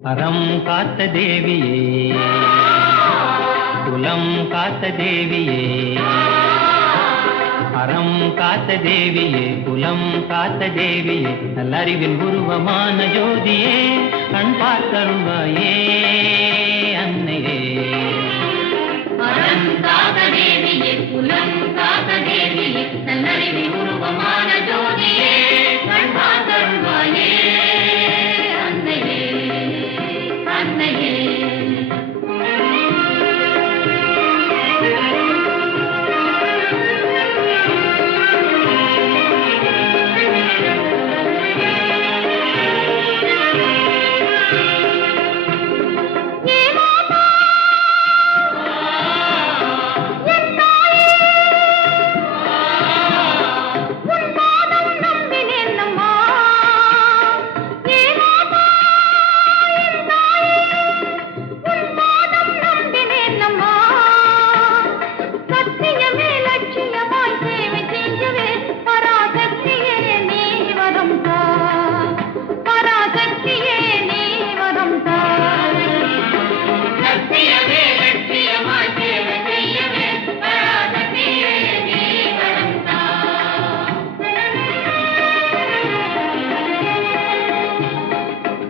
அறம் காத்த தேவியே, குலம் காத்த தேவியே, அறம் காத்த தேவியே, குலம் காத்த தேவியே, நல்லறிவில் உருவமான ஜோதியே, கண் பார்த்தருள்வாயே அன்னையே. அறம் காத்த தேவியே, குலம் காத்த தேவியே, நல்லறிவில் உருவமான ஜோதியே, கண் பார்த்தருள்வாயே அன்னையே அன்னையே.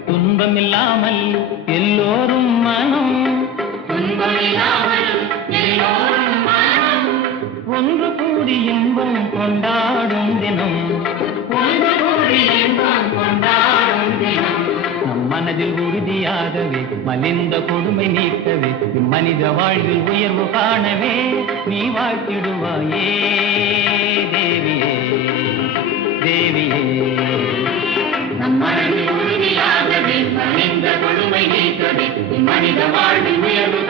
துன்பமில்லாமல் எல்லோரும் மனம், துன்பமில்லாமல் எல்லோரும் மனம், ஒன்று கூடி இன்பம் கொண்டாடும் தினம், ஒன்று கூடி இன்பம் கொண்டாடும் தினம். நம் மனதில் உறுதியாகவே மலிந்த கொடுமை நீக்கவே, மனித வாழ்வில் உயர்வு காணவே நீ வாழ்த்திடுவாயே தேவியே தேவியே. நம் மனதில் உறுதியாகவே மனித கொடுமை நீக்கவே, மனித வாழ்வில் உயர்வு